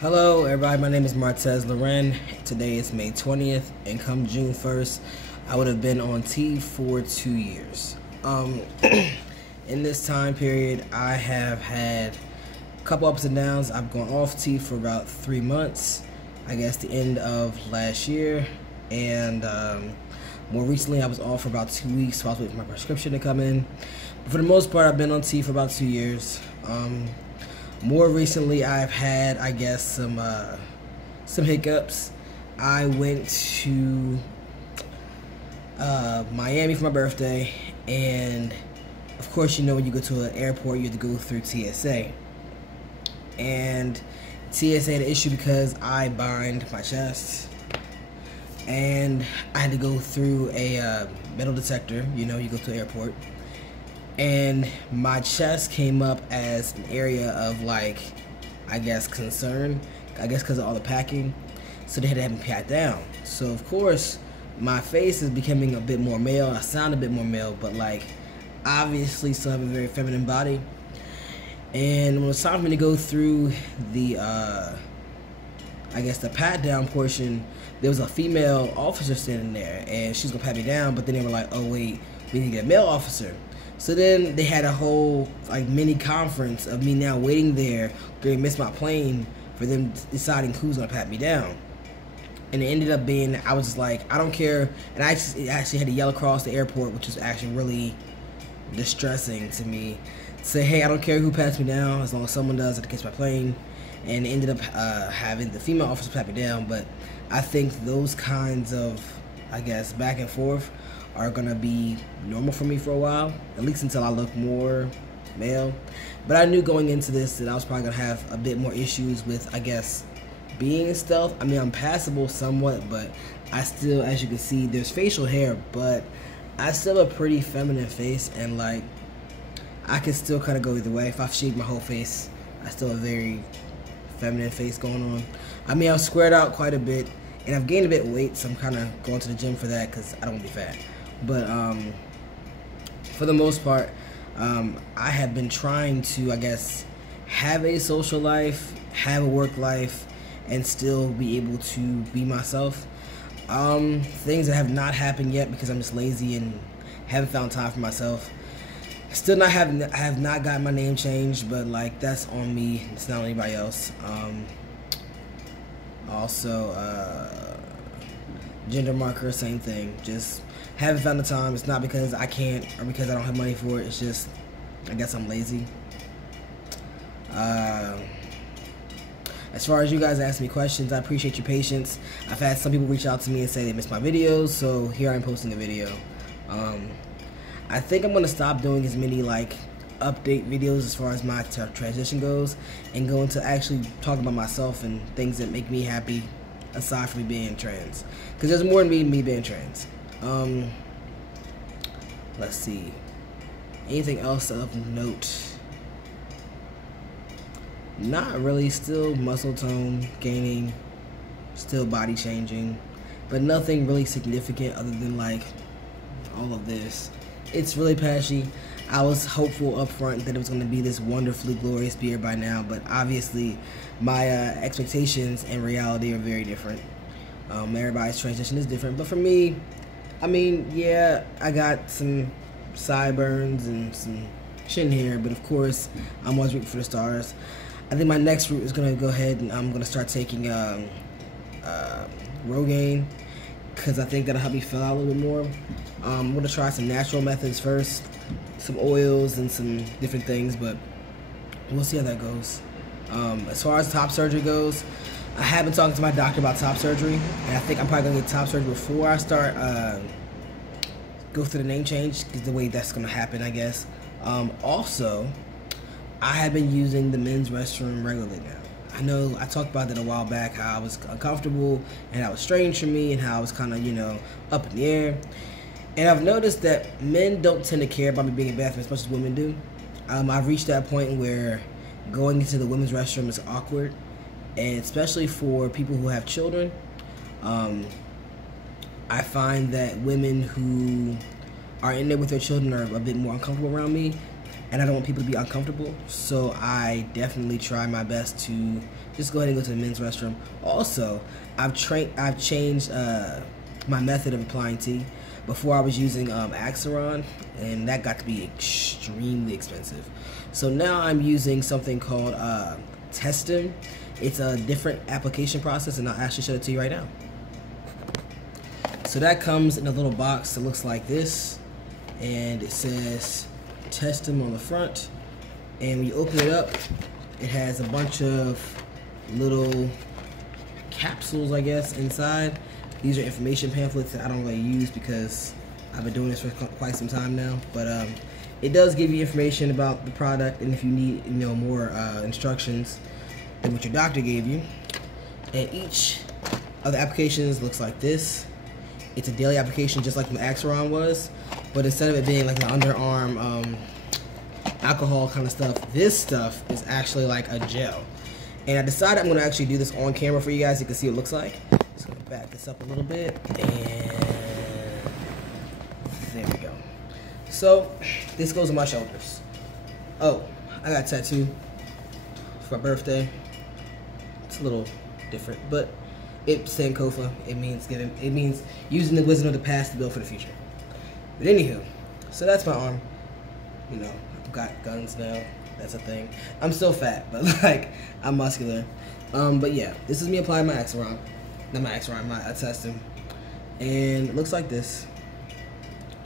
Hello everybody, my name is Martez Loren. Today is May 20th and come June 1st I would have been on T for 2 years. In this time period I have had a couple ups and downs. I've gone off T for about 3 months, I guess the end of last year, and more recently I was off for about 2 weeks, so I was waiting for my prescription to come in. But for the most part I've been on T for about 2 years. More recently, I've had, I guess, some hiccups. I went to Miami for my birthday, and of course, you know, when you go to an airport, you have to go through TSA. And TSA had an issue because I bind my chest, and I had to go through a metal detector. You know, you go to the airport. And my chest came up as an area of, like, I guess, concern. I guess because of all the packing. So they had to have me pat down. So, of course, my face is becoming a bit more male. I sound a bit more male, but, like, obviously still have a very feminine body. And when it was time for me to go through the, I guess, the pat down portion, there was a female officer standing there. And she was going to pat me down, but then they were like, oh, wait, we need to get a male officer. So then they had a whole, like, mini conference of me now waiting there, going to miss my plane, for them deciding who's going to pat me down. And it ended up being, I was just like, I don't care. And I actually had to yell across the airport, which was actually really distressing to me. Say, hey, I don't care who pats me down, as long as someone does, I can catch my plane. And it ended up having the female officer pat me down. But I think those kinds of, I guess, back and forth are gonna be normal for me for a while, at least until I look more male. But I knew going into this that I was probably gonna have a bit more issues with, I guess, being in stealth. I mean, I'm passable somewhat, but I still, as you can see, there's facial hair, but I still have a pretty feminine face, and, like, I can still kind of go either way. If I shave my whole face, I still have a very feminine face going on. I mean, I've squared out quite a bit, and I've gained a bit of weight, so I'm kind of going to the gym for that because I don't want to be fat. But for the most part, I have been trying to, I guess, have a social life, have a work life, and still be able to be myself. Things that have not happened yet because I'm just lazy and haven't found time for myself. Still I have not gotten my name changed, but, like, that's on me. It's not on anybody else. Also, gender marker, same thing. Just haven't found the time. It's not because I can't or because I don't have money for it. It's just, I guess I'm lazy. As far as you guys ask me questions, I appreciate your patience. I've had some people reach out to me and say they missed my videos, so here I'm posting a video. I think I'm going to stop doing as many, like, update videos as far as my transition goes, and go into actually talking about myself and things that make me happy aside from me being trans, because there's more than me being trans. Let's see, anything else of note? Not really. Still muscle tone gaining, still body changing, but nothing really significant other than, like, all of this. It's really patchy. I was hopeful up front that it was going to be this wonderfully glorious beard by now, but obviously my expectations and reality are very different. Everybody's transition is different, but for me, I mean, yeah, I got some sideburns and some chin hair, but of course, I'm always rooting for the stars. I think my next route is going to go ahead and I'm going to start taking Rogaine, because I think that'll help me fill out a little bit more. I'm going to try some natural methods first, some oils and some different things, but we'll see how that goes. As far as top surgery goes, I have been talking to my doctor about top surgery, and I think I'm probably going to get top surgery before I start go through the name change, because the way that's going to happen, I guess. Also, I have been using the men's restroom regularly now. I know I talked about that a while back, how I was uncomfortable and how it was strange for me and how I was kind of, you know, up in the air. And I've noticed that men don't tend to care about me being in the bathroom as much as women do. I've reached that point where going into the women's restroom is awkward, and especially for people who have children. I find that women who are in there with their children are a bit more uncomfortable around me, and I don't want people to be uncomfortable, so I definitely try my best to just go ahead and go to the men's restroom. Also, I've changed my method of applying tea. Before I was using Axiron, and that got to be extremely expensive. So now I'm using something called Testosterone. It's a different application process, and I'll actually show it to you right now. So that comes in a little box that looks like this, and it says Testosterone on the front. And when you open it up, it has a bunch of little capsules, I guess, inside. These are information pamphlets that I don't really use because I've been doing this for quite some time now. But it does give you information about the product, and if you need, more instructions than what your doctor gave you. And each of the applications looks like this. It's a daily application, just like the Axiron was, but instead of it being like an underarm alcohol kind of stuff, this stuff is actually like a gel. And I decided I'm going to actually do this on camera for you guys so you can see what it looks like. So I'm going to back this up a little bit, and there we go. So this goes on my shoulders. Oh, I got a tattoo for my birthday. It's a little different, but it's Sankofa. It means using the wisdom of the past to build for the future. But anywho, so that's my arm. I've got guns now. That's a thing. I'm still fat, but like I'm muscular. But yeah, this is me applying my Axiron. Not my Axiron, my Testosterone. And it looks like this.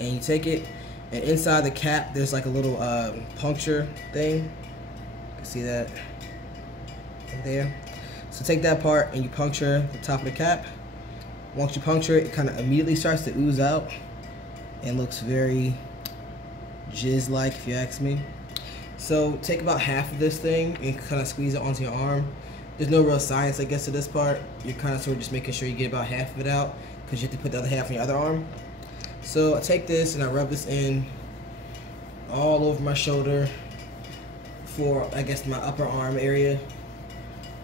And you take it, and inside the cap there's like a little puncture thing. You can see that right there. So take that part and you puncture the top of the cap. Once you puncture it, it kind of immediately starts to ooze out and looks very jizz-like, if you ask me. So take about half of this thing and kind of squeeze it onto your arm. There's no real science, I guess, to this part. You're kind of sort of just making sure you get about half of it out because you have to put the other half on your other arm. So I take this and I rub this in all over my shoulder for, I guess, my upper arm area.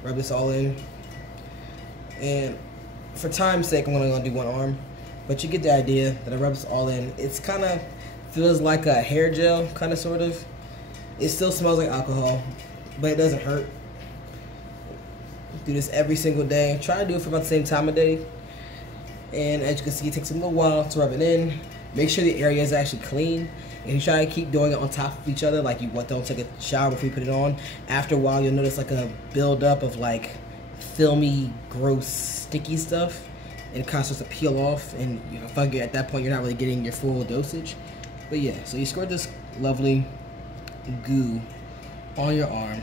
Rub this all in. And for time's sake, I'm only going to do one arm. But you get the idea that I rub this all in. It's kind of feels like a hair gel, kind of, sort of. It still smells like alcohol, but it doesn't hurt. Do this every single day. Try to do it for about the same time of day. And as you can see, it takes a little while to rub it in. Make sure the area is actually clean. If you try to keep doing it on top of each other, like you don't take a shower before you put it on, after a while you'll notice like a buildup of like filmy, gross, sticky stuff, and it kind of starts to peel off, and I figure at that point you're not really getting your full dosage. But yeah, so you squirt this lovely goo on your arm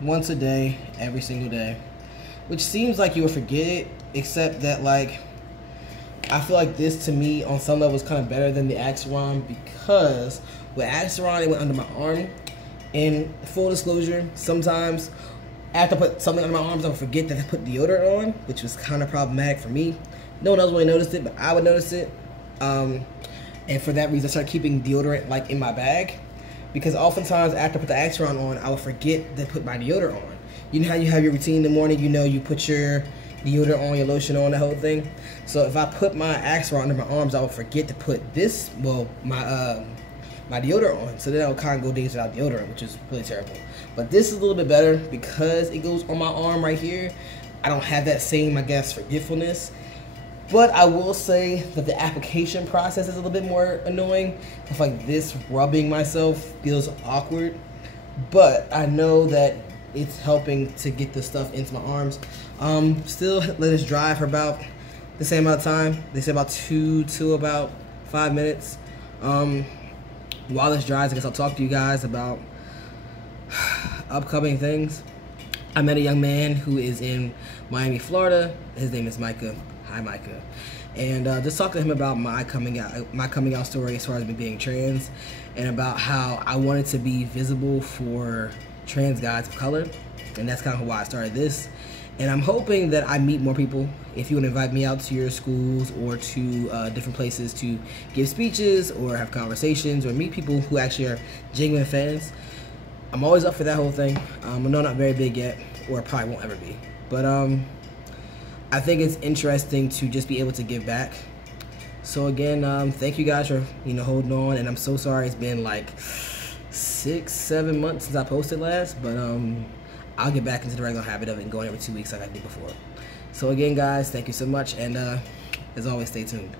once a day, every single day, which seems like you would forget it, except that like I feel like this to me on some level is kind of better than the Axiron, because with Axiron it went under my arm, and full disclosure, sometimes after I put something under my arms I would forget that I put deodorant on, which was kind of problematic for me. No one else really noticed it, but I would notice it. And for that reason, I started keeping deodorant like in my bag, because oftentimes after I put the Axiron on, I would forget to put my deodorant on. You know how you have your routine in the morning, you put your deodorant on, your lotion on, the whole thing. So if I put my Axiron under my arms, I would forget to put this, my deodorant on. So then I would kind of go days without deodorant, which is really terrible. But this is a little bit better because it goes on my arm right here. I don't have that same, I guess, forgetfulness. But I will say that the application process is a little bit more annoying. It's like this rubbing myself feels awkward. But I know that it's helping to get the stuff into my arms. Still let this dry for about the same amount of time. They say about 2 to about 5 minutes. While this dries, I guess I'll talk to you guys about upcoming things. I met a young man who is in Miami, Florida. His name is Micah. Hi, Micah. And just talk to him about my coming out story as far as me being trans, and about how I wanted to be visible for trans guys of color, and that's kind of why I started this. And I'm hoping that I meet more people. If you want to invite me out to your schools or to different places to give speeches or have conversations or meet people who actually are genuine fans, I'm always up for that whole thing. I know I'm not very big yet, or probably won't ever be, but I think it's interesting to just be able to give back. So again, thank you guys for holding on, and I'm so sorry it's been like 6-7 months since I posted last, but I'll get back into the regular habit of it and going every 2 weeks like I did before. So again, guys, thank you so much, and as always, stay tuned.